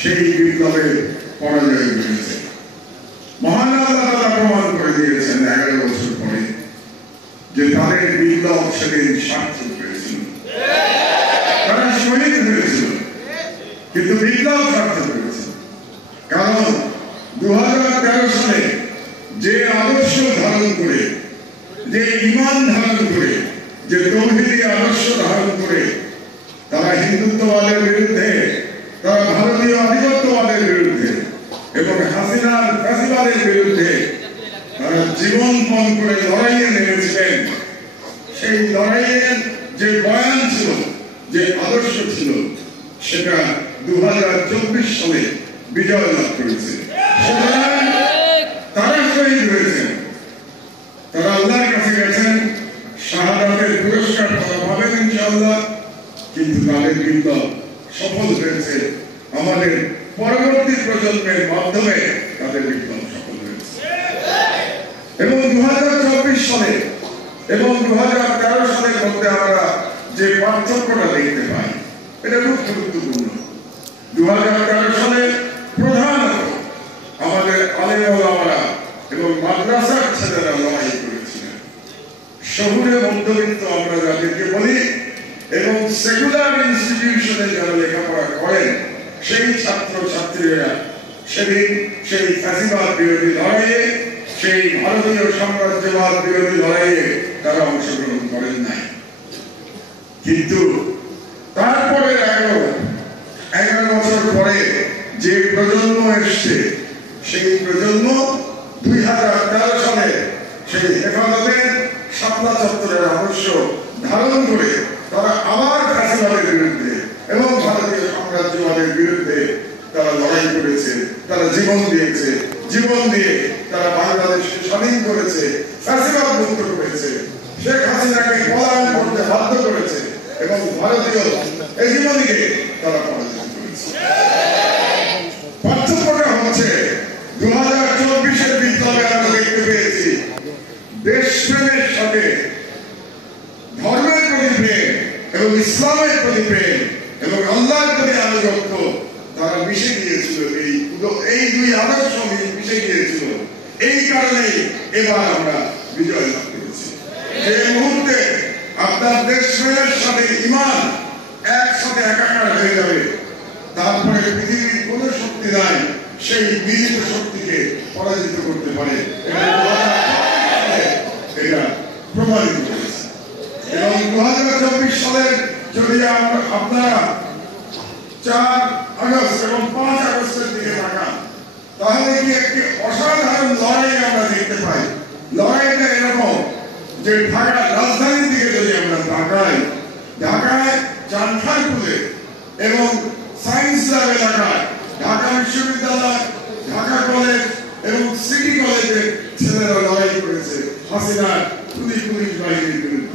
সেই বিপ্লবের পরাজয় ঘটেছে। মহান আল্লাহ তাআলা প্রমাণ করে দিয়েছেন 11 বছর পরে যে তাদের বিপ্লব সেদিন সার্থক হয়েছিল। তারা শহীদ হয়েছিল, কিন্তু বিপ্লব সার্থক হয়েছিল। কারণ 2013 সালে যে আদর্শ ধারণ করে, যে ঈমান ধারণ করে, যে তৌহিদি আদর্শ ধারণ করে তারা হিন্দুত্ববাদের বিরুদ্ধে, তারা ভারতীয় আধিপত্যবাদের বিরুদ্ধে এবং হাসিনার ফ্যাসিবাদের বিরুদ্ধে তারা জীবনপণ করে লড়াইয়ে নেমেছিলেন, সেই লড়াইয়ের যে বয়ান ছিল, যে আদর্শ ছিল, সেটা 2024 সালে বিজয় লাভ করেছে। তারা শহীদ হয়েছেন, তারা আল্লাহর কাছে গেছেন, শাহাদাতের পুরস্কার তারা পাবেন ইনশাআল্লাহ। কিন্তু তাদের বিপ্লব সফল হয়েছে আমাদের পরবর্তী প্রজন্মের মাধ্যমে, তাদের বিপ্লব সফল হয়েছে। এবং 2024 সালে এবং 2013 সালের মধ্যে আমরা যে পার্থক্যটা দেখতে পাই, এটা খুব গুরুত্বপূর্ণ। 2013 সালে প্রধানত আমাদের আলেম ওলামারা এবং মাদ্রাসার ছেলেরা লড়াই করেছিলেন। শহুরে মধ্যবিত্ত আমরা যাদেরকে বলি এবং সেকুলার ইনস্টিটিউশনে যারা লেখাপড়া করেন, সেই ছাত্র ছাত্রীরা সেদিন সেই ফ্যাসিবাদ বিরোধী লড়াইয়ে, সেই ভারতীয় সাম্রাজ্যবাদ বিরোধী লড়াইয়ে তারা অংশগ্রহণ করেন নাই। কিন্তু তারপরে 11 বছর পরে যে প্রজন্ম এসছে, সেই প্রজন্ম 2013 সালে সেই হেফাজতের শাপলা চত্বরের আদর্শ ধারণ করে তারা আবার ফ্যাসিবাদের বিরুদ্ধে এবং ভারতীয় সাম্রাজ্যবাদের বিরুদ্ধে তারা লড়াই করেছে, তারা জীবন দিয়েছে। জীবন দিয়ে তারা বাংলাদেশকে স্বাধীন করেছে, ফ্যাসিবাদ মুক্ত করেছে, শেখ হাসিনাকে পলায়ন করতে বাধ্য করেছে এবং ভারতীয় হেজিমনিকে তারা পরাজিত করেছে। পার্থক্যটা হচ্ছে 2024-এর বিপ্লবে আমরা দেখতে পেয়েছি দেশপ্রেমের সাথে ধর্মের প্রতি প্রেম এবং ইসলামের প্রতি প্রেম এবং আল্লাহর প্রতি আনুগত্য তারা মিশে গিয়েছিল। এই দুই আদর্শ মিশে গিয়েছিল। এই কারণেই এবার আমরা বিজয় লাভ করেছি। যে মুহূর্তে আপনার দেশপ্রেমের সাথে ঈমান একসাথে একাকার হয়ে যাবে, তারপরে পৃথিবীর কোন শক্তি নাই সেই মিলিত শক্তিকে পরাজিত করতে পারে, এটা প্রমাণিত করেছে। এবং 2024 সালের যদি আপনারা 4 আগস্ট এবং 5 আগস্টের দিকে তাকান, তাহলে কি একটি অসাধারণ লড়াই আমরা দেখতে পাই। লড়াইটা এরকম যে ঢাকার রাজধানীর দিকে যদি আমরা তাকাই, ঢাকায় চানখারপুরে এবং সায়েন্স ল্যাব এলাকায় ঢাকা বিশ্ববিদ্যালয়, ঢাকা কলেজ এবং সিটি কলেজের ছেলেরা লড়াই করেছে হাসিনার পুলিশ বাহিনীর বিরুদ্ধে।